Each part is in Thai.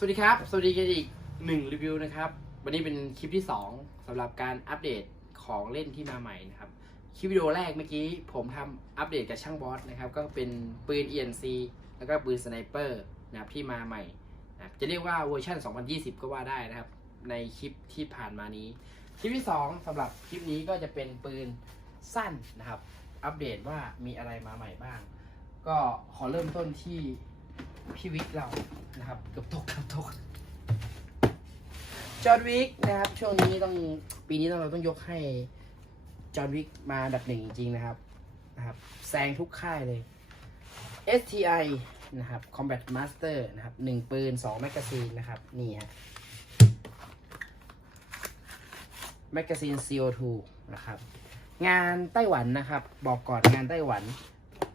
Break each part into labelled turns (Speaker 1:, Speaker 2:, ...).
Speaker 1: สวัสดีครับ สวัสดีกันอีกหนึ่งรีวิวนะครับ วันนี้เป็นคลิปที่ 2สำหรับการอัปเดตของเล่นที่มาใหม่นะครับ คลิปวิดีโอแรกเมื่อกี้ผมทำอัปเดตกับช่างบอสนะครับ ก็เป็นปืน ENC แล้วก็ปืนสไนเปอร์นะครับที่มาใหม่นะจะเรียกว่าเวอร์ชัน2020 ก็ว่าได้นะครับ ในคลิปที่ผ่านมานี้ คลิปที่ 2สำหรับคลิปนี้ก็จะเป็นปืนสั้นนะครับ อัปเดตว่ามีอะไรมาใหม่บ้าง ก็ขอเริ่มต้นที่ พี่วิกเรานะครับเกือบตกเกือบตกจอห์นวิกนะครับช่วงนี้ต้องปีนี้ต้องเราต้องยกให้จอห์นวิกมาอัดับหนึ่งจริงๆนะครับนะครับแซงทุกค่ายเลย STI นะครับ Combat Master นะครับหนึ่งปืนสองแมกกาซีนนะครับนี่ฮะแมกกาซีน CO2 นะครับ งานไต้หวันนะครับ บอกก่อนงานไต้หวัน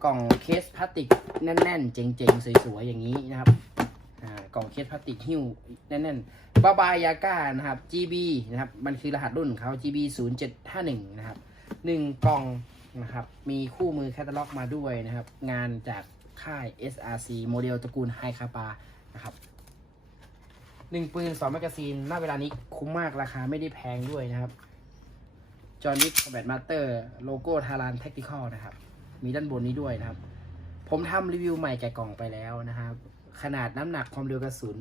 Speaker 1: กล่องเคสพลาสติก แน่นๆ เจ๋งๆ สวยๆ อย่างนี้นะครับกล่องเคสพลาสติกหิ้วแน่นๆบาบายาก้านะครับ GB นะครับ มันคือรหัสรุ่นเขา GB 0 7 5 1นะครับหนึ่งกล่องนะครับ มีคู่มือแคตตาล็อกมาด้วยนะครับ งานจากค่าย SRC โมเดลตระกูลไฮคาปานะครับหนึ่งปืนสองแมกกาซีนณเวลานี้คุ้มมากราคาไม่ได้แพงด้วยนะครับ จอห์นวิกคอมแบทมาสเตอร์ โลโก้ทารานแท็กติคอลนะครับ มีด้านบนนี้ด้วยนะครับ ผมทำรีวิวใหม่แกะกล่องไปแล้วนะครับ ขนาดน้ำหนักความเร็วกระสุน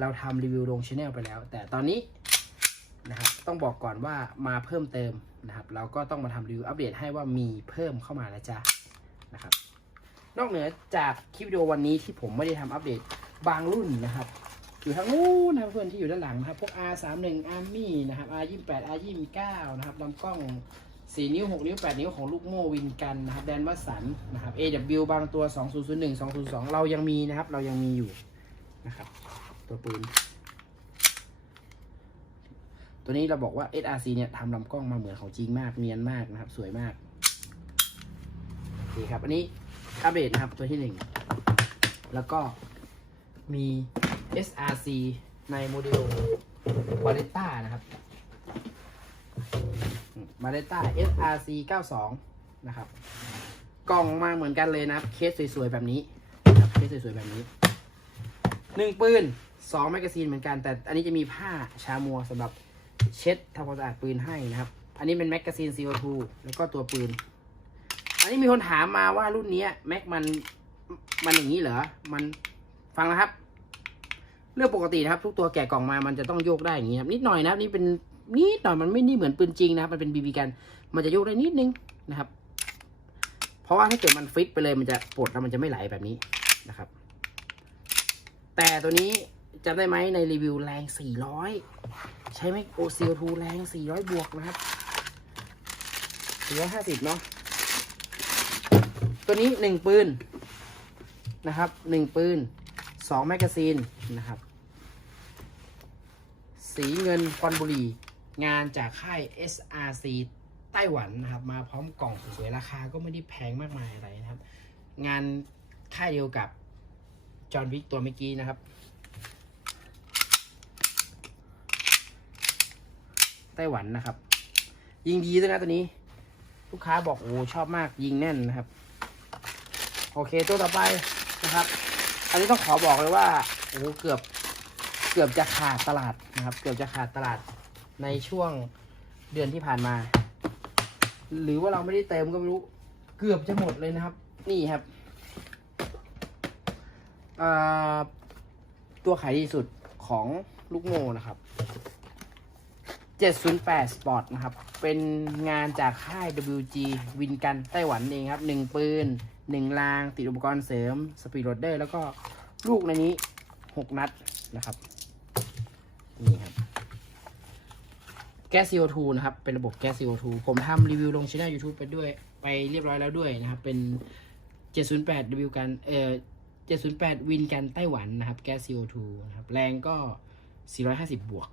Speaker 1: เราทำรีวิวลงช anel ไปแล้ว แต่ตอนนี้นะครับต้องบอกก่อนว่ามาเพิ่มเติมนะครับ เราก็ต้องมาทำรีวิวอัปเดตให้ว่ามีเพิ่มเข้ามาแล้วจ้ะนะครับ นอกเหนือจากคลิปวิดีโอวันนี้ที่ผมไม่ได้ทำอัปเดตบางรุ่นนะครับอยู่ทางนู้นนะครับเพื่อนที่อยู่ด้านหลังนะครับพวก R31 Army นะครับ R28 R29 นะครับลำกล้อง 4 นิ้ว 6 นิ้ว 8 นิ้วของลูกโม่วินกันนะครับแดนวัสันนะครับ AW บางตัว 2001 202 เรายังมีนะครับ เรายังมีอยู่นะครับ ตัวปืน ตัวนี้เราบอกว่า SRC เนี่ยทำลำกล้องมาเหมือนของจริงมาก เนียนมากนะครับ สวยมากโอเคครับ อันนี้อัปเดตนะครับตัวที่หนึ่งแล้วก็มี SRC ในโมเดลวาเลต้านะครับ มาเลต้า SRC 92 นะครับ กล่องมาเหมือนกันเลยนะครับ เคสสวยๆ แบบนี้นะครับเคสสวยๆ แบบนี้หนึ่งปืนสองแมกกาซีนเหมือนกัน แต่อันนี้จะมีผ้าชามัวสำหรับเช็ดทำความสะอาดปืนให้นะครับ อันนี้เป็นแมกกาซีน CO2 แล้วก็ตัวปืน อันนี้มีคนถามมาว่ารุ่นนี้แม็กมันมันอย่างนี้เหรอ มันฟังนะครับ เรื่องปกตินะครับ ทุกตัวแกะกล่องมามันจะต้องโยกได้อย่างนี้ครับนิดหน่อยนะครับนี่เป็น นิดหน่อยมันไม่นี่เหมือนปืนจริงนะครับ มันเป็นบีบีกัน มันจะโยกได้นิดนึงนะครับ เพราะว่าถ้าเกิดมันฟิตไปเลยมันจะปลดแล้วมันจะไม่ไหลแบบนี้นะครับ แต่ตัวนี้จำได้ไหมในรีวิวแรง 400 ใช้ไหมโอซีโอทูแรง 400 บวกนะครับ450เนาะตัวนี้ 1 ปืนนะครับ 1 ปืน 2 แมกกาซีนนะครับ สีเงินควันบุหรี งานจากค่าย SRC ไต้หวันนะครับ มาพร้อมกล่องสวยๆราคาก็ไม่ได้แพงมากมายอะไรนะครับ งานค่ายเดียวกับจอห์นวิกตัวเมื่อกี้นะครับ ไต้หวันนะครับ ยิงดีด้วยนะตัวนี้ ลูกค้าบอกโอ้ชอบมากยิงแน่นนะครับ โอเคตัวต่อไปนะครับ อันนี้ต้องขอบอกเลยว่าโอ้เกือบเกือบจะขาดตลาดนะครับ เกือบจะขาดตลาด ในช่วงเดือนที่ผ่านมา หรือว่าเราไม่ได้เติมก็ไม่รู้ เกือบจะหมดเลยนะครับ นี่ครับตัวขายดีสุดของลูกโมนะครับ 708 Sport นะครับ เป็นงานจากค่าย WG วินกันไต้หวันเองครับหนึ่งปืนหนึ่งราง ติดอุปกรณ์เสริม สปีดโรดเดอร์ แล้วก็ลูกในนี้ 6 นัดนะครับ นี่ครับ แก๊ส CO2 นะครับ เป็นระบบแก๊ส CO2 ผมทำรีวิวลงช่อง YouTube ไปด้วยไปเรียบร้อยแล้วด้วยนะครับ เป็น 708 W กันเอ่อ708 วินกันไต้หวันนะครับ แก๊ส CO2 นะครับ แรงก็ 450 บวก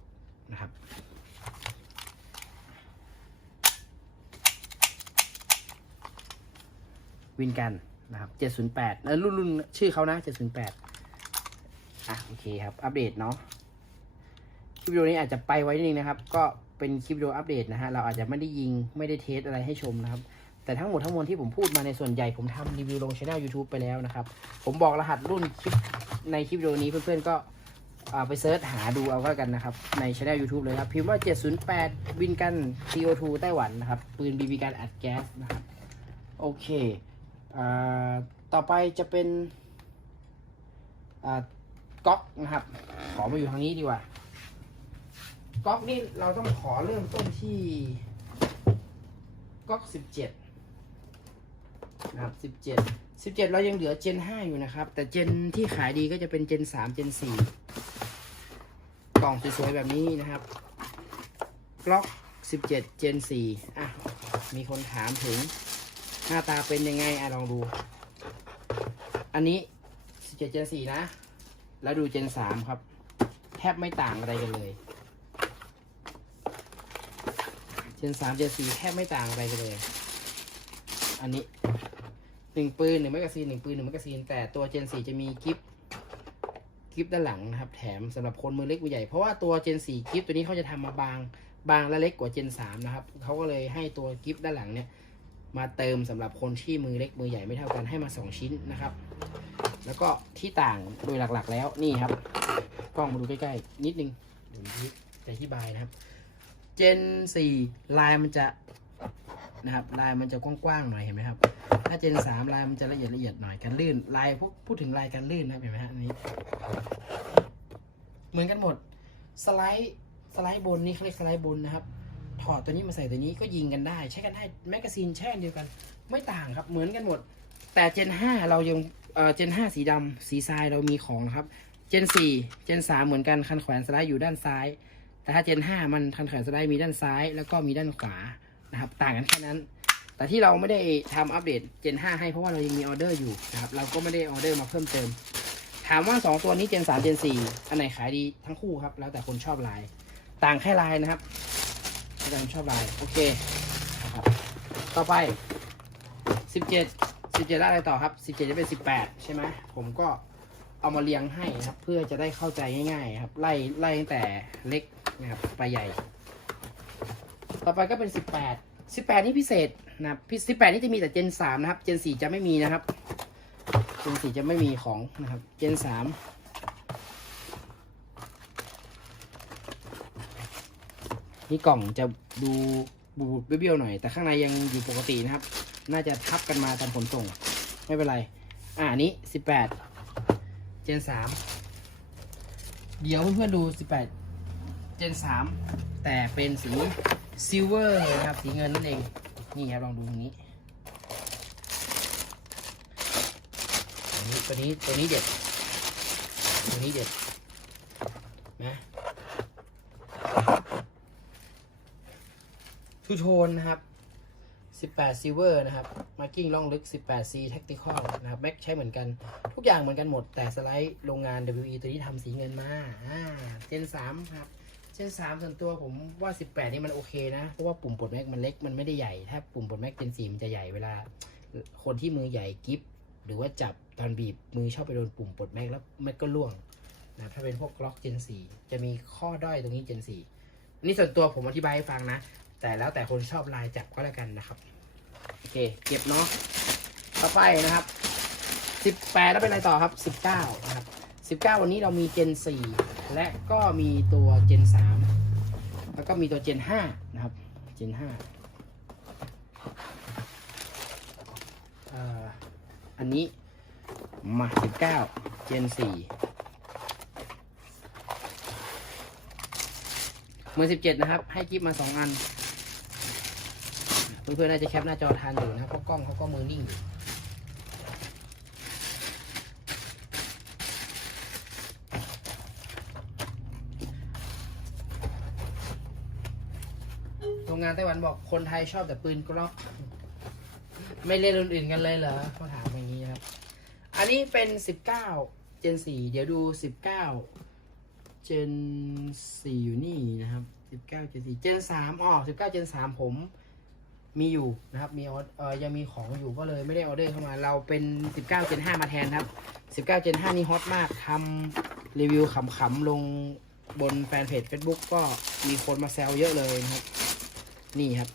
Speaker 1: นะครับวินกันนะครับ 708แล้วรุ่นรุ่นชื่อเขานะ 708 อะ โอเคครับ อัปเดตเนาะ คลิปวิดีโอนี้อาจจะไปไว้นิดนึงนะครับ ก็ เป็นคลิปวิดีโออัปเดตนะฮะ เราอาจจะไม่ได้ยิงไม่ได้เทสอะไรให้ชมนะครับ แต่ทั้งหมดทั้งมวลที่ผมพูดมาในส่วนใหญ่ผมทำรีวิวลงช่อง YouTube ไปแล้วนะครับ ผมบอกรหัสรุ่นคลิปในคลิปวิดีโอนี้เพื่อนๆก็ไปเซิร์ชหาดูเอาก็กันนะครับ ในช่อง YouTube เลยครับ พิมพ์ว่า 708 วินกัน CO2 ไต้หวันนะครับ ปืนบีบีกันอัดแก๊สนะครับ โอเคอ่าต่อไปจะเป็นอ่าก๊อกนะครับ ขอมาอยู่ทางนี้ดีกว่า ก๊อกนี่เราต้องขอเริ่มต้นที่ก๊อก17นะครับ17 17เจ็ดเรายังเหลือเจน5อยู่นะครับ แต่เจนที่ขายดีก็จะเป็นเจน3เจน4กล่องสวยๆแบบนี้นะครับกล็อก17เจ็ดเจน4อะ มีคนถามถึงหน้าตาเป็นยังไงอะลองดู อันนี้17เจ็ดเจน4นะ แล้วดูเจน3ครับ แทบไม่ต่างอะไรกันเลย เจน3เจน4แทบไม่ต่างอะไรกันเลย อันนี้หนึ่งปืนหนึ่งแมกกาซีนหนึ่งปืนหนึ่งแมกกาซีนแต่ตัวเจนสี่จะมีกิฟกิฟด้านหลังนะครับ แถมสำหรับคนมือเล็กมือใหญ่ เพราะว่าตัวเจนสี่กิฟตัวนี้เขาจะทำมาบางบางและเล็กกว่าเจนสามนะครับเขาก็เลยให้ตัวกิฟด้านหลังเนี่ย มาเติมสำหรับคนที่มือเล็กมือใหญ่ไม่เท่ากันให้มาสองชิ้นนะครับ แล้วก็ที่ต่างโดยหลักๆ แล้วนี่ครับกล้องมาดูใกล้ๆนิดนึงเดี๋ยวจะอธิบายนะครับ เจนสี่ลายมันจะนะครับลายมันจะกว้างๆหน่อยเห็นไหมครับ ถ้าเจนสามลายมันจะละเอียดละเอียดหน่อยการลื่นลายพวกพูดถึงลายการลื่นนะครับเห็นไหมฮะอันนี้ เหมือนกันหมดสไลด์สไลด์บนนี่เขาเรียกสไลด์บนนะครับถอดตัวนี้มาใส่ตัวนี้ก็ยิงกันได้ ใช้กันได้แมกกาซีนแช่เดียวกัน ไม่ต่างครับเหมือนกันหมด แต่เจนห้าเรายังเอ่อเจนห้าสีดำสีทรายเรามีของนะครับ เจนสี่เจนสามเหมือนกันคันแขวนสไลด์อยู่ด้านซ้าย แต่ถ้าเจนห้ามันคันแขวนสไลด์มีด้านซ้าย แล้วก็มีด้านขวานะครับ ต่างกันแค่นั้น แต่ที่เราไม่ได้ทำอัปเดต Gen 5ให้เพราะว่าเรายังมีออเดอร์อยู่นะครับ เราก็ไม่ได้ออเดอร์มาเพิ่มเติม ถามว่า 2 ตัวนี้ Gen 3 Gen 4อันไหนขายดีทั้งคู่ครับ แล้วแต่คนชอบลาย ต่างแค่ลายนะครับแต่คนชอบลาย โอเคครับต่อไป 17 17แล้อะไรต่อครับ 17 จะเป็น 18 ใช่ไหม ผมก็เอามาเรียงให้นะครับ เพื่อจะได้เข้าใจง่ายๆครับ ไล่ไล่ตั้งแต่เล็ก นะครับไปใหญ่ ต่อไปก็เป็น 18 18 นี่พิเศษนะครับพิ18นี่จะมีแต่เจน3นะครับ เจน4จะไม่มีนะครับ เจน4จะไม่มีของนะครับ เจน3นี่กล่องจะดูบูดเบี้ยวๆหน่อย แต่ข้างในยังอยู่ปกตินะครับ น่าจะทับกันมาตามขนส่ง ไม่เป็นไร อ่าอันนี้18เจน3เดี๋ยวเพื่อนๆดู18 เจน 3 แต่เป็นสีซิลเวอร์นะครับ สีเงินนั่นเอง นี่ครับลองดูตรงนี้ตัวนี้ตัวนี้เด็ด ตัวนี้เด็ดนะทูโทนนะครับ 18 Silver นะครับ มาร์กิ้งล่องลึก 18C Tactical นะครับแม็กใช้เหมือนกัน ทุกอย่างเหมือนกันหมด แต่สไลด์โรงงาน WE ตัวนี้ทำสีเงินมา อ่า เจน3ครับ เจน3ส่วนตัวผมว่า18นี่มันโอเคนะ เพราะว่าปุ่มปลดแม็กมันเล็กมันไม่ได้ใหญ่ ถ้าปุ่มปลดแม็กเจน4มันจะใหญ่เวลา คนที่มือใหญ่กิฟหรือว่าจับตอนบีบมือชอบไปโดนปุ่มปลดแม็กแล้วแม็กก็ล่วงนะถ้าเป็นพวกล็อกเจน4จะมีข้อด้อยตรงนี้เจน4อันนี้ส่วนตัวผมอธิบายให้ฟังนะ แต่แล้วแต่คนชอบลายจับก็แล้วกันนะครับ โอเค เก็บเนาะต่อไปนะครับ18แปดแล้วเป็นอะไรต่อครับ19นะครับ19วันนี้เรามีเจน4 และก็มีตัวเจน3แล้วก็มีตัวเจน5นะครับเจน5เอ่ออันนี้มา19เจน4มือ17 นะครับ ให้กิฟมา 2 อัน เพื่อนๆ น่าจะแคปหน้าจอทานอยู่นะเพราะกล้องเขาก็มือนิ่งอยู่ งานไต้หวันบอกคนไทยชอบแต่ปืนกล็อก ไม่เล่นรุ่นอื่นกันเลยเหรอเขาถามอย่างนี้ครับ อันนี้เป็น 19 เจน 4 เดี๋ยวดู 19 เจน 4 อยู่นี่นะครับ 19 เจน 4 เจน 3อ๋อ19 เจน 3 ผมมีอยู่นะครับ มีออเอ่อยังมีของอยู่ก็เลยไม่ได้ออเดอร์เข้ามา เราเป็น 19 Gen 5มาแทนครับ 19 Gen 5นี่ฮอตมากทำรีวิวขำๆลงบนแฟนเพจ Facebook ก็มีคนมาแซวเยอะเลยนะครับ นี่ครับ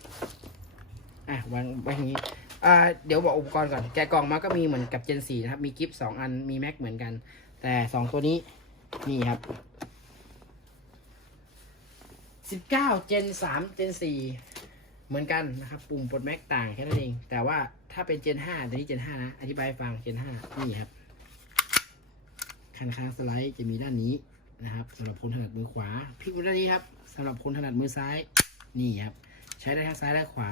Speaker 1: อะวางไว้อย่างนี้อ่าเดี๋ยวบอกอุปกรณ์ก่อน แกะกล่องมาก็มีเหมือนกับ Gen 4นะครับ มีกิฟต์2อัน มีแม็กเหมือนกัน แต่2ตัวนี้ นี่ครับสิบเก้าเจนสามเจนสี่เหมือนกันนะครับ ปุ่มปลดแม็กต่างแค่นั้นเอง แต่ว่าถ้าเป็นเจนห้าตัวนี้เจนห้านะ อธิบายฟังเจนห้านี่ครับ คันค้างสไลด์จะมีด้านนี้นะครับสำหรับคนถนัดมือขวาพลิกมาด้านนี้ครับสำหรับคนถนัดมือซ้าย นี่ครับ ใช้ได้ทั้งซ้ายและขวา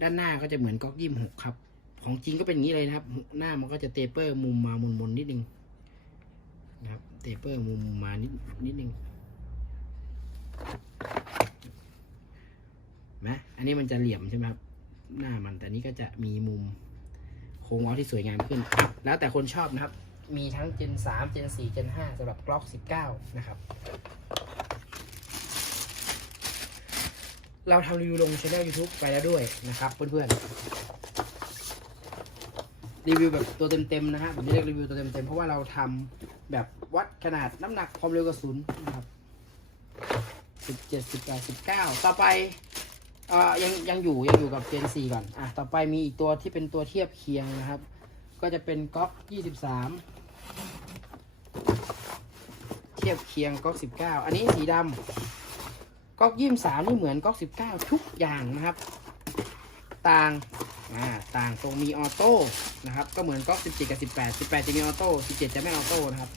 Speaker 1: ด้านหน้าก็จะเหมือนก๊อกยี่หกครับ ของจริงก็เป็นอย่างนี้เลยนะครับ หน้ามันก็จะเตเปอร์มุมมามนๆนิดนึงนะครับ เตเปอร์มุมมานิดนิดนึงนไหมอันนี้มันจะเหลี่ยมใช่ไหมครับ หน้ามันแต่นี้ก็จะมีมุมโค้งเว้าที่สวยงามขึ้น แล้วแต่คนชอบนะครับ มีทั้ง Gen 3 Gen 4 Gen 5สำหรับ Glock 19 นะครับ เราทำรีวิวลงช่อง YouTube ไปแล้วด้วยนะครับเพื่อนๆ รีวิวแบบตัวเต็มๆนะฮะผมจะเรียกรีวิวตัวเต็มๆ เพราะว่าเราทำแบบวัดขนาดน้ำหนักความเร็วกระสุนนะครับสิบเจ็ดสิบแปดสิบเก้าต่อไปเอ่อยังยังอยู่ยังอยู่กับ Gen 4ก่อนอะต่อไปมีอีกตัวที่เป็นตัวเทียบเคียงนะครับ ก็จะเป็นก๊อกยี่สิบสามเทียบเคียงก๊อกสิบเก้าอันนี้สีดำ ก๊อกยี่สามนี่เหมือนก๊อกสิบเก้าทุกอย่างนะครับ ต่างอ่าต่างตรงมีออโต้นะครับ ก็เหมือนก๊อกสิบเจ็ดกับสิบแปดสิบแปดจะมีออโต้สิบเจ็ดจะไม่ออโต้นะครับ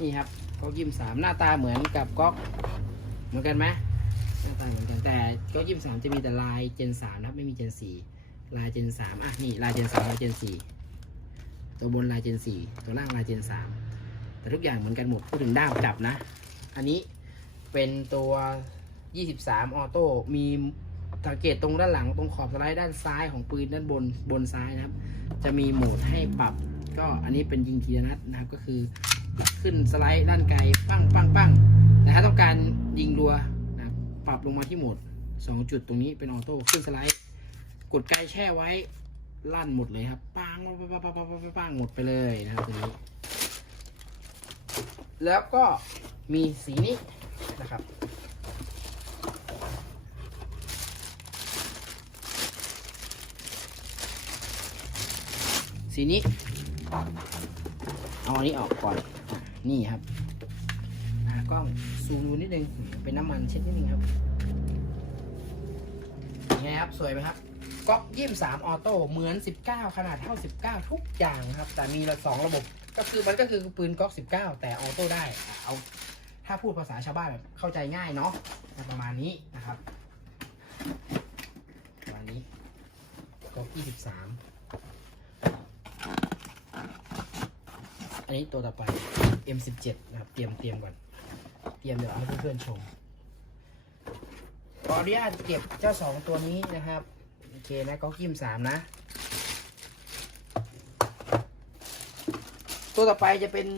Speaker 1: นี่ครับก๊อกยี่สามหน้าตาเหมือนกับก๊อกเหมือนกันไหมหน้าตาเหมือนกันแต่ก๊อกยี่สามจะมีแต่ลายเจนสามนะครับไม่มีเจนสี่ลายเจนสามอะนี่ลายเจนสามลายเจนสี่ตัวบนลายเจนสี่ตัวล่างลายเจนสามแต่ทุกอย่างเหมือนกันหมดพูดถึงด้ามจับนะ อันนี้เป็นตัว 23 ออโต้มีสังเกตตรงด้านหลังตรงขอบสไลด์ด้านซ้ายของปืนด้านบนบนซ้ายนะครับ จะมีโหมดให้ปรับ ก็อันนี้เป็นยิงทีละนัดนะครับ ก็คือขึ้นสไลด์ด้านไกลปั้งปั้งปั้งแต่ถ้าต้องการยิงรัวนะปรับลงมาที่โหมด 2 จุดตรงนี้เป็นออโต้ขึ้นสไลด์กดไกลแช่ไว้ลั่นหมดเลยครับปังปังปังปังปังปังปังหมดไปเลยนะครับตัวนี้ แล้วก็มีสีนี้นะครับ สีนี้ เอาอันนี้ออกก่อนอนี่ครับอ่ากล้องซูมดูนิดนึง เป็นน้ำมันเช็ดนิดนึงครับยังไงครับ สวยไหมครับก๊อกยี่สามออโต้เหมือน 19 ขนาดเท่า 19 ทุกอย่างนะครับ แต่มีละสองระบบ ก็คือมันก็คือปืนก๊อก19 แต่ออโต้ได้เอาถ้าพูดภาษาชาวบ้านแบบเข้าใจง่ายเนาะประมาณนี้นะครับประมาณนี้ก๊อก23 นนี้ตัวต่อไป M17 นะครับ เตรียมเตรียมก่อน เตรียมเดี๋ยวเอาให้เพื่อนๆชม ขออนุญาตเก็บเจ้าสองตัวนี้นะครับ โอเคนะก็กิมสามนะ ตัวต่อไปจะเป็น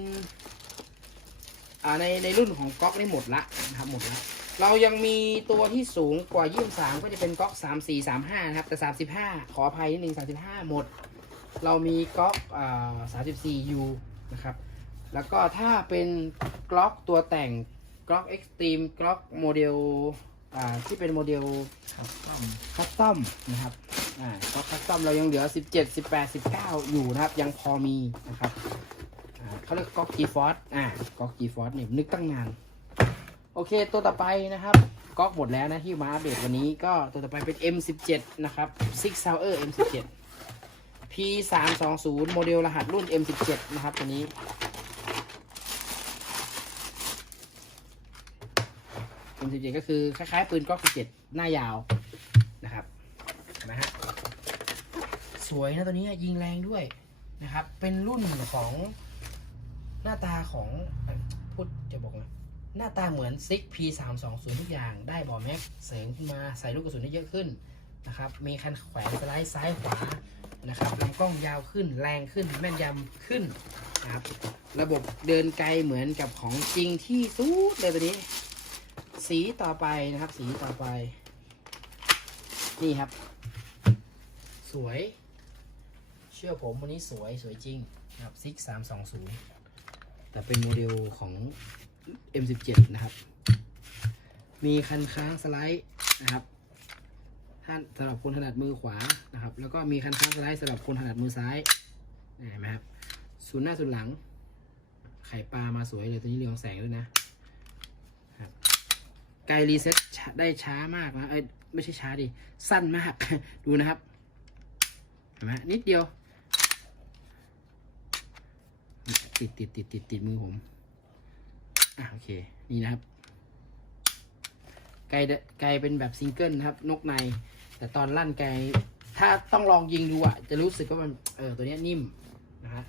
Speaker 1: อ่าในในรุ่นของก๊อกนี่หมดละนะครับหมดละเรายังมีตัวที่สูงกว่ายี่สามก็จะเป็นก๊อกสามสี่สามห้านะครับ แต่สามสิบห้าขออภัยนิดนึงสามสิบห้าหมด เรามีก๊อกอ่าสามสิบสี่ยู นะครับ แล้วก็ถ้าเป็นกล็อกตัวแต่งกล็อกเอ็กซ์ตรีมกล็อกโมเดลอ่าที่เป็นโมเดล
Speaker 2: ครับต้อม
Speaker 1: คัสตอมนะครับอ่าก็คัสตอมเรายังเหลือ 17 18 19 อยู่นะครับ ยังพอมีนะครับอ่าเขาเรียกก๊อกจีฟอร์อ่าก๊อกจีฟอร์เนี่ยนึกตั้งนาน โอเค ตัวต่อไปนะครับก๊อกหมดแล้วนะที่มาอัปเดตวันนี้ก็ตัวต่อไปเป็น M17 นะครับ Six Sauer M17 P320 โมเดลรหัสรุ่น M17 นะครับตัวนี้ M17 ก็คือคล้ายๆปืนก๊อก17หน้ายาวนะครับนไหมฮะสวยนะตัวนี้ยิงแรงด้วยนะครับ เป็นรุ่นของหน้าตาของพูดจะบอกนะหน้าตาเหมือนซิก P320 ทุกอย่างได้บอแม็กเสริมขึ้นมาใส่ลูกกระสุนได้เยอะขึ้นนะครับ มีคันแขวนสไลด์ซ้ายขวา นะครับลำกล้องยาวขึ้นแรงขึ้นแม่นยำขึ้นนะครับ ระบบเดินไกลเหมือนกับของจริงที่สุดเลยตัวนี้ สีต่อไปนะครับ สีต่อไป นี่ครับ สวย เชื่อผมวันนี้สวยสวยจริงนะครับซิกสามสองศูนย์แต่เป็นโมเดลของ M17 นะครับ มีคันค้างสไลด์นะครับ ท่านสำหรับคนถนัดมือขวานะครับ แล้วก็มีคันค้างสไลด์สำหรับคนถนัดมือซ้ายเห็นไหมครับศูนย์หน้าศูนย์หลัง ไข่ปลามาสวยเลยตัวนี้เรืองแสงด้วยนะไกลรีเซ็ตได้ช้ามากนะเอ้ยไม่ใช่ช้าดิสั้นมาก ดูนะครับเห็นไหมนิดเดียว ติดติดติดติดติดมือผมอะโอเค นี่นะครับไกลไกลเป็นแบบซิงเกิลนะครับ นกใน แต่ตอนลั่นไกลถ้าต้องลองยิงดูอะจะรู้สึกว่ามันเออตัวเนี้ยนิ่มนะฮะ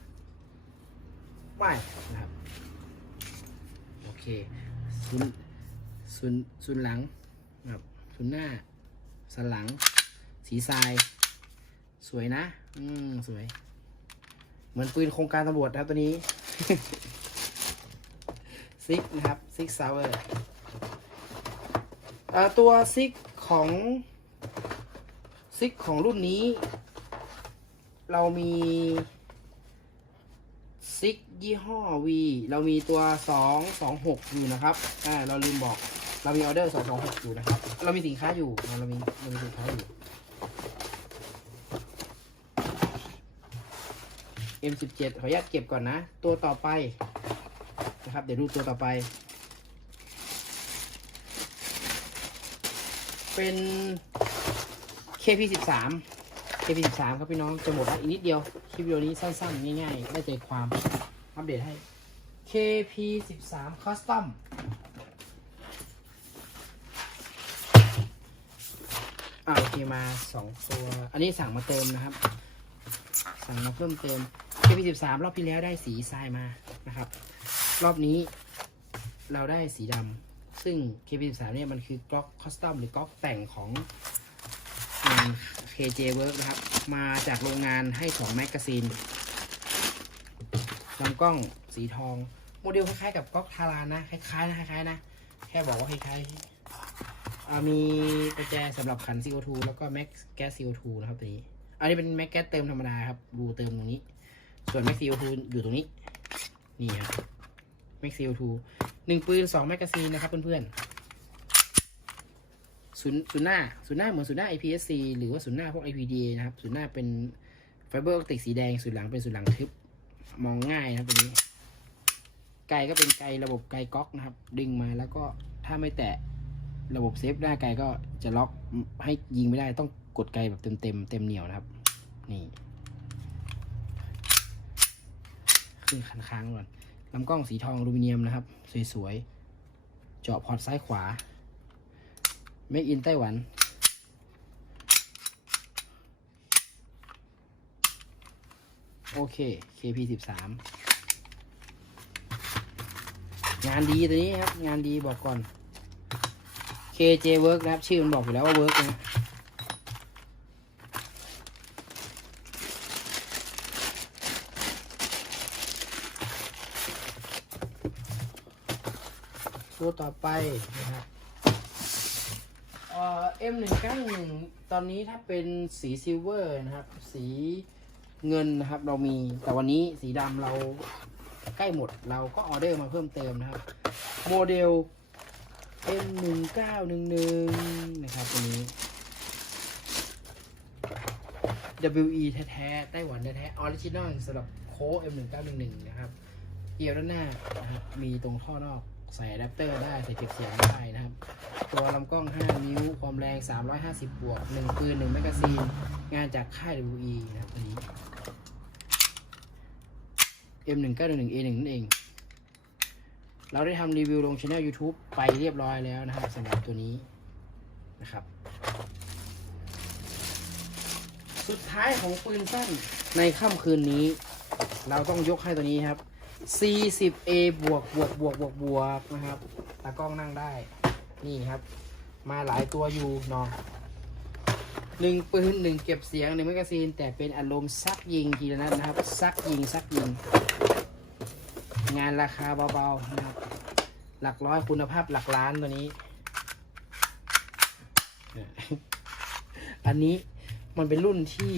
Speaker 1: ไม่นะครับ โอเคศูนย์ศูนย์ศูนย์หลังนะครับศูนย์หน้าสันหลัง สีทราย สวยนะ อืมสวย เหมือนปืนโครงการตำรวจนะครับตัวนี้ซิกนะครับซิกซาวเวอร์ตัวซิกของ ซิกของรุ่นนี้ เรามีซิกยี่ห้อ V เรามีตัว 226 อยู่นะครับ อ่า เราลืมบอก เรามีออเดอร์ 226 อยู่นะครับ เรามีสินค้าอยู่อ่าเรามีเรามีสินค้าอยู่ M17 ขออนุญาตเก็บก่อนนะ ตัวต่อไปนะครับ เดี๋ยวดูตัวต่อไป เป็น KP13 KP13 ครับพี่น้องจะหมดแล้วอีกนิดเดียวคลิปวิดีโอนี้สั้นๆ ง่ายๆ ได้ใจความอัปเดตให้ KP13 Custom อ่าโอเคมาสองตัว อันนี้สั่งมาเติมนะครับ สั่งมาเพิ่มเติม KP13 รอบที่แล้วได้สีทรายมานะครับ รอบนี้เราได้สีดำซึ่ง KP13 เนี่ยมันคือก๊อกคอสตอมหรือก๊อกแต่งของ KJ Work นะครับ มาจากโรงงานให้ของแมกกาซีนลำกล้องสีทอง โมเดลคล้ายๆกับก๊อกทารานนะ คล้ายๆนะคล้ายๆนะ แค่บอกว่าคล้ายๆมีประแจสำหรับขัน CO2 แล้วก็แม็กแก๊ส CO2 นะครับตัวนี้ อันนี้เป็นแม็กแก๊สเติมธรรมดาครับรูเติมตรงนี้ ส่วนแม็ก CO2 อยู่ตรงนี้ นี่ครับแม็ก CO2 หนึ่งปืนสองแมกกาซีนนะครับเพื่อนๆ ศูนย์ศูนย์หน้าศูนย์หน้าเหมือนศูนย์หน้า IPSC หรือว่าศูนย์หน้าพวก IPDA นะครับศูนย์หน้าเป็นไฟเบอร์ออปติกสีแดงศูนย์หลังเป็นศูนย์หลังทึบมองง่ายนะครับตัวนี้ ไกลก็เป็นไกลระบบไกลก๊อกนะครับ ดึงมาแล้วก็ถ้าไม่แตะระบบเซฟหน้าไกลก็จะล็อกให้ยิงไม่ได้ต้องกดไกลแบบเต็มเต็มเต็มเหนียวนะครับ นี่ขึ้นคันค้างก่อนลำกล้องสีทองอลูมิเนียมนะครับ สวยๆเจาะพอร์ตซ้ายขวา Make in ไต้หวัน โอเค KP สิบสามงานดีตัวนี้ครับ งานดีบอกก่อน KJ Work นะครับ ชื่อมันบอกอยู่แล้วว่า Work นะตัวต่อไปนะครับ เอ่อ M191 ตอนนี้ถ้าเป็นสีซิลเวอร์นะครับ สีเงินนะครับเรามีแต่วันนี้สีดำเราใกล้หมดเราก็ออเดอร์มาเพิ่มเติมนะครับ โมเดล M1911 นะครับตัวนี้ WE แท้ๆไต้หวันแท้ๆออริจินอลสำหรับโค้ M1911 นะครับ เอียวด้านหน้านะครับมีตรงท่อนอก ใส่อะแดปเตอร์ได้ใส่เก็บเสียงได้นะครับ ตัวลำกล้อง 5 นิ้ว ความแรง 350 บวก 1 ปืน 1 แมกกาซีน งานจากค่าย WE นะครับตัวนี้ M1911A1 นั่นเอง เราได้ทำรีวิวลงช่อง YouTube ไปเรียบร้อยแล้วนะครับสำหรับตัวนี้นะครับ สุดท้ายของปืนสั้นในค่ำคืนนี้ เราต้องยกให้ตัวนี้ครับ 40A บวกบวกบวกบวกบวกนะครับตากล้องนั่งได้ นี่ครับ มาหลายตัวอยู่เนาะหนึ่งปืนหนึ่งเก็บเสียงหนึ่งแมกกาซีน แต่เป็นอารมณ์ซักยิงทีละนัดนะครับ ซักยิงซักยิง งานราคาเบาๆนะครับ หลักร้อยคุณภาพหลักล้านตัวนี้ อันนี้มันเป็นรุ่นที่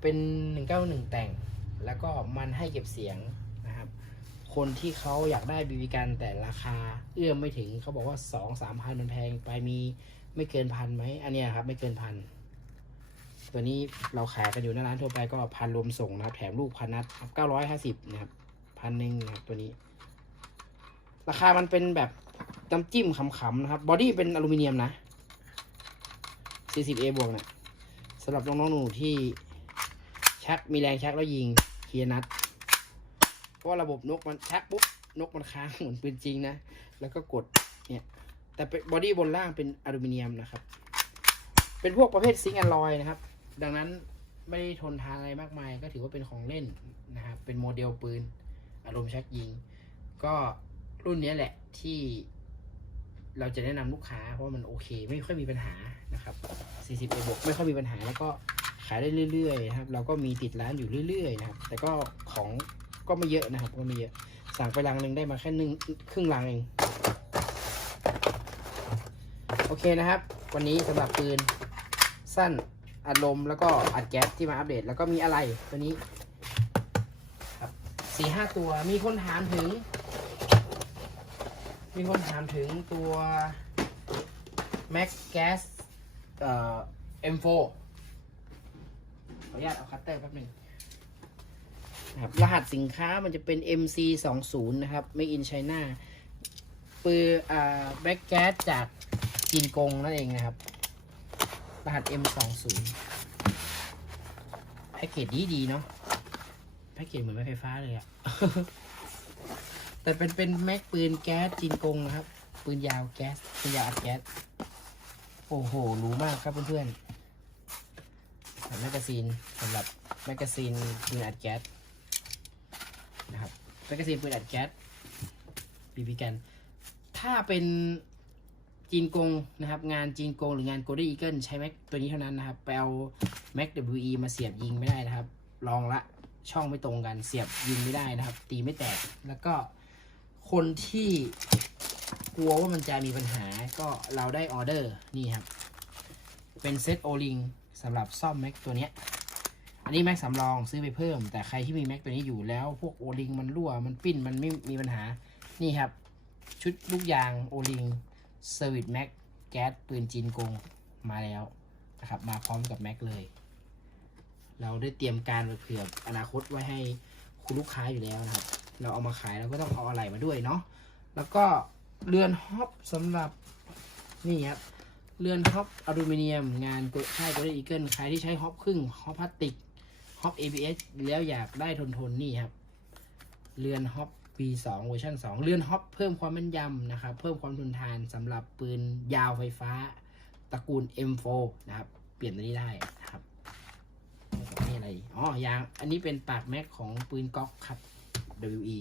Speaker 1: เป็นหนึ่งเก้าหนึ่งแต่ง แล้วก็มันให้เก็บเสียงนะครับ คนที่เขาอยากได้บีบีกันแต่ราคาเอื้อมไม่ถึงเขาบอกว่าสองสามพันมันแพงไปมีไม่เกินพันไหมอันนี้ครับไม่เกินพันตัวนี้เราขายกันอยู่หน้าร้านทั่วไปก็พันรวมส่งนะครับแถมลูกพันนัดเก้าร้อยห้าสิบนะครับพันหนึ่งนะครับตัวนี้ ราคามันเป็นแบบน้ำจิ้มขำๆนะครับบอดี้เป็นอลูมิเนียมนะ 40A บวกนะสำหรับน้องๆหนูที่ชักมีแรงชักแล้วยิง ลียร์นัด เพราะว่าระบบนกมันชักปุ๊บนกมันค้างเหมือนปืนจริงนะ แล้วก็กดเนี่ยแต่เป็นบอดี้บนล่างเป็นอลูมิเนียมนะครับ เป็นพวกประเภทซิงค์อลลอยนะครับ ดังนั้นไม่ได้ทนทานอะไรมากมาย ก็ถือว่าเป็นของเล่นนะครับ เป็นโมเดลปืน อารมณ์ชักยิง ก็รุ่นนี้แหละที่เราจะแนะนำลูกค้าเพราะว่ามันโอเค ไม่ค่อยมีปัญหานะครับ 40บวกไม่ค่อยมีปัญหาแล้วก็ ขายได้เรื่อยๆนะครับ เราก็มีติดร้านอยู่เรื่อยๆนะครับ แต่ก็ของก็ไม่เยอะนะครับ ก็ไม่เยอะ สั่งไปลังหนึ่งได้มาแค่หนึ่งครึ่งลังเอง โอเคนะครับ วันนี้สำหรับปืนสั้นอัดลมแล้วก็อัดแก๊สที่มาอัปเดต แล้วก็มีอะไรตัวนี้ครับสี่ห้าตัวมีคนถามถึง มีคนถามถึงตัว Max Gas เอ่อ M4 ออนุญาตเอาคัตเตอร์แป๊บหนึ่งนะครับรหัสสินค้ามันจะเป็น MC 2 0นะครับ Make in China ปืนอ่าแบ็กแก๊สจากจีนกงนั่นเองนะครับ รหัส M 2 0แพ็กเกจดีดีๆเนาะแพ็กเกจเหมือนไม้ไฟฟ้าเลยอะแต่เป็นเป็นแม็กปืนแก๊สจีนกงนะครับ ปืนยาวแก๊สปืนยาวอัดแก๊ส โอ้โหหรูมากครับเพื่อนๆ แมกกาซีนสำหรับแมกกาซีนปืนอัดแก๊สนะครับแมกกาซีนปืนอัดแก๊สบีบีกัน ถ้าเป็นจีนกงนะครับ งานจีนกงหรืองานโกลเด้นอีเกิลใช้แม็กตัวนี้เท่านั้นนะครับไปเอาแม็ก WE มาเสียบยิงไม่ได้นะครับ ลองละช่องไม่ตรงกันเสียบยิงไม่ได้นะครับ ตีไม่แตกแล้วก็คนที่กลัวว่ามันจะมีปัญหาก็เราได้ออเดอร์นี่ครับ เป็นเซตโอลิง สำหรับซ่อมแม็กตัวเนี้ยอันนี้แม็กสำรองซื้อไปเพิ่ม แต่ใครที่มีแม็กตัวนี้อยู่แล้ว พวกโอลิงมันรั่วมันปิ้นมันไม่มีปัญหานี่ครับ ชุดลูกยางโอลิงเซอร์วิสแม็กแก๊สปืนจีนกงมาแล้วนะครับมาพร้อมกับแม็กเลย เราได้เตรียมการไว้เผื่ออนาคตไว้ให้คุณลูกค้าอยู่แล้วนะครับ เราเอามาขายเราก็ต้องเอาอะไรมาด้วยเนาะแล้วก็เรือนฮอปสำหรับนี่ครับ เรือนฮอปอลูมิเนียม งานค่ายโกลเด้นอีเกิลใครที่ใช้ฮอปครึ่งฮอปพลาสติกฮอป ABS แล้วอยากได้ทนทนนี่ครับ เรือนฮอป V2 เวอร์ชัน2 เรือนฮอปเพิ่มความแม่นยำนะครับ เพิ่มความทนทานสำหรับปืนยาวไฟฟ้า ตระกูล M4 นะครับ เปลี่ยนตัวนี้ได้นะครับนี่อะไรอ๋อยาง อันนี้เป็นปากแม็กของปืนก๊อกครับ WE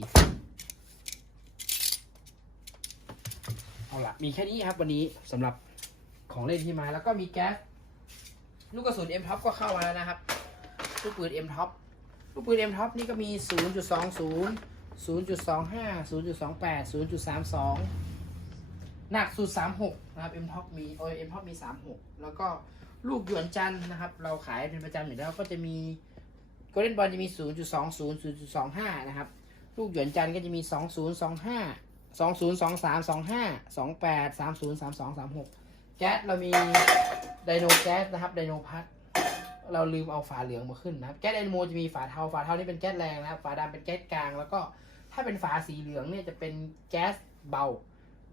Speaker 1: เอาละมีแค่นี้ครับวันนี้สำหรับ ของเล่นที่มาแล้วก็มีแก๊สลูกกระสุน M Top ก็เข้ามาแล้วนะครับ ลูกปืน M Top ลูกปืน M Top นี่ก็มี 0.20 0.25 0.28 0.32 หนักสุด 36 นะครับ M Top มีโอ้ย M Top มี 36 แล้วก็ลูกหยวนจันนะครับ เราขายเป็นประจำอยู่แล้วก็จะมี Golden Ball จะมี 0.20 0.25 นะครับ ลูกหยวนจันก็จะมี 2025 2023 25 28 30 32 36 แก๊สเรามีไดโนแก๊สนะครับไดโนพัทเราลืมเอาฝาเหลืองมาขึ้นนะครับ แก๊สไดโนจะมีฝาเทาฝาเทานี่เป็นแก๊สแรงนะครับ ฝาดำเป็นแก๊สกลาง แล้วก็ถ้าเป็นฝาสีเหลืองเนี่ยจะเป็นแก๊สเบา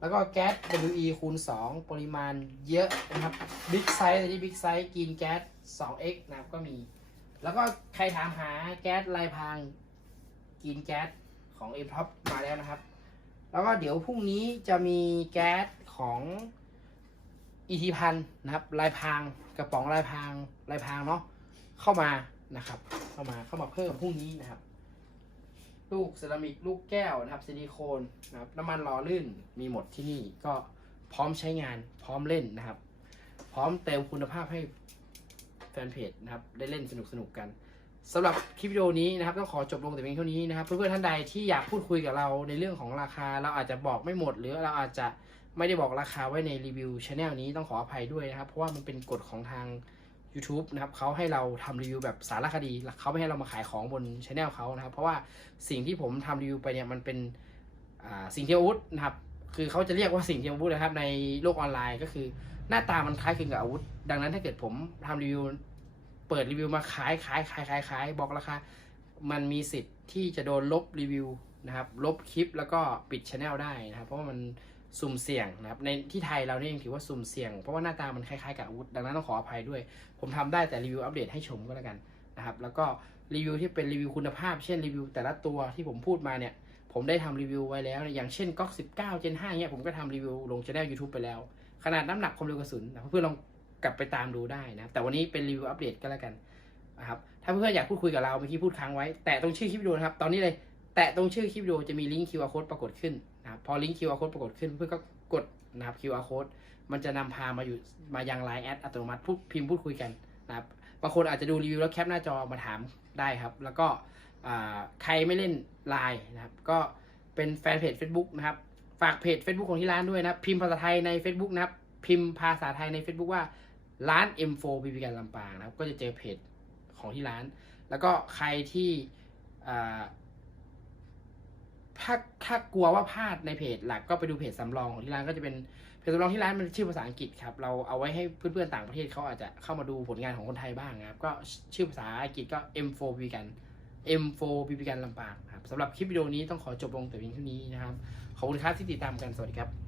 Speaker 1: แล้วก็แก๊ส WE คูณ 2 ปริมาณเยอะนะครับบิ๊กไซส์ที่บิ๊กไซส์กินแก๊ส 2x นะครับก็มี แล้วก็ใครถามหาแก๊สลายพรางกินแก๊สของ m t o p มาแล้วนะครับ แล้วก็เดี๋ยวพรุ่งนี้จะมีแก๊สของ อีทีพันนะครับลายพรางกระป๋องลายพรางลายพรางเนาะเข้ามานะครับ เข้ามาเข้ามาเพิ่มพรุ่งนี้นะครับ ลูกเซรามิกลูกแก้วนะครับซิลิโคนนะครับน้ำมันหล่อลื่นมีหมดที่นี่ก็พร้อมใช้งานพร้อมเล่นนะครับ พร้อมเติมคุณภาพให้แฟนเพจนะครับได้เล่นสนุกสนุกกันสำหรับคลิปวิดีโอนี้นะครับต้องขอจบลงแต่เพียงเท่านี้นะครับเพื่อนๆท่านใดที่อยากพูดคุยกับเราในเรื่องของราคา เราอาจจะบอกไม่หมด หรือเราอาจจะ ไม่ได้บอกราคาไว้ในรีวิวช anel นี้ต้องขออภัยด้วยนะครับ เพราะว่ามันเป็นกฎของทาง YouTube นะครับเขาให้เราทำรีวิวแบบสารคดีเขาไม่ให้เรามาขายของบนช anel เขานะครับ เพราะว่าสิ่งที่ผมทำรีวิวไปเนี่ยมันเป็นสิ่งที่อาวุธนะครับ คือเขาจะเรียกว่าสิ่งที่อาวุธนะครับในโลกออนไลน์ก็คือ หน้าตามันคล้ายคลึงกับอาวุธ ดังนั้นถ้าเกิดผมทำรีวิวเปิดรีวิวมาขายขายขายขายขายบอกราคามันมีสิทธิ์ที่จะโดนลบรีวิวนะครับ ลบคลิปแล้วก็ปิดช anel ได้นะครับ เพราะว่ามัน สุ่มเสี่ยงนะครับในที่ไทยเราเนี่ยยังถือว่าสุ่มเสี่ยงเพราะว่าหน้าตามันคล้ายๆกับอาวุธ ดังนั้นต้องขออภัยด้วย ผมทำได้แต่รีวิวอัปเดตให้ชมก็แล้วกันนะครับแล้วก็รีวิวที่เป็นรีวิวคุณภาพ เช่นรีวิวแต่ละตัวที่ผมพูดมาเนี่ยผมได้ทำรีวิวไว้แล้ว อย่างเช่นก๊อก19 Gen 5เนี่ยผมก็ทำรีวิวลงช่อง YouTube ไปแล้ว ขนาดน้ำหนักความเร็วกระสุนนะเพื่อนๆลองกลับไปตามดูได้นะแต่วันนี้เป็นรีวิวอัปเดตก็แล้วกันนะครับถ้าเพื่อนๆอยากพูดคุยกับเราเมื่อกี้พูดค้างไว้ แตะตรงชื่อคลิปวิดีโอนะครับตอนนี้เลย ตะตรงชื่อคลิปวิดีโอจะมีลิงก์ QR code ปรากฏขึ้นนะครับพอลิงก์ QR code ปรากฏขึ้น เพื่อนก็กดนะครับ QR code มันจะนำพามาอยู่มายังไลน์แอดอัตโนมัติพูดพิมพ์พูดคุยกันนะครับบางคนอาจจะดูรีวิวแล้วแคปหน้าจอมาถามได้ครับ แล้วก็ใครไม่เล่นไลน์นะครับ ก็เป็นแฟนเพจ Facebook นะครับ ฝากเพจ Facebook ของที่ร้านด้วยนะพิมพ์ภาษาไทยใน Facebook นะครับ พิมพ์ภาษาไทยใน Facebook ว่าร้าน M4 บีบีกันลำปางนะครับ ก็จะเจอเพจของที่ร้าน แล้วก็ใครที่ ถ้าถ้ากลัวว่าพลาดในเพจหลักก็ไปดูเพจสำรองของที่ร้านก็จะเป็นเพจสำรองที่ร้านมันชื่อภาษาอังกฤษครับ เราเอาไว้ให้เพื่อนๆต่างประเทศเขาอาจจะเข้ามาดูผลงานของคนไทยบ้างนะครับ ก็ชื่อภาษาอังกฤษก็ M4 บีบีกัน M4 บีบีกันลำปางครับสำหรับคลิปวิดีโอนี้ต้องขอจบลงแต่เพียงเท่านี้นะครับ ขอบคุณครับที่ติดตามกัน สวัสดีครับ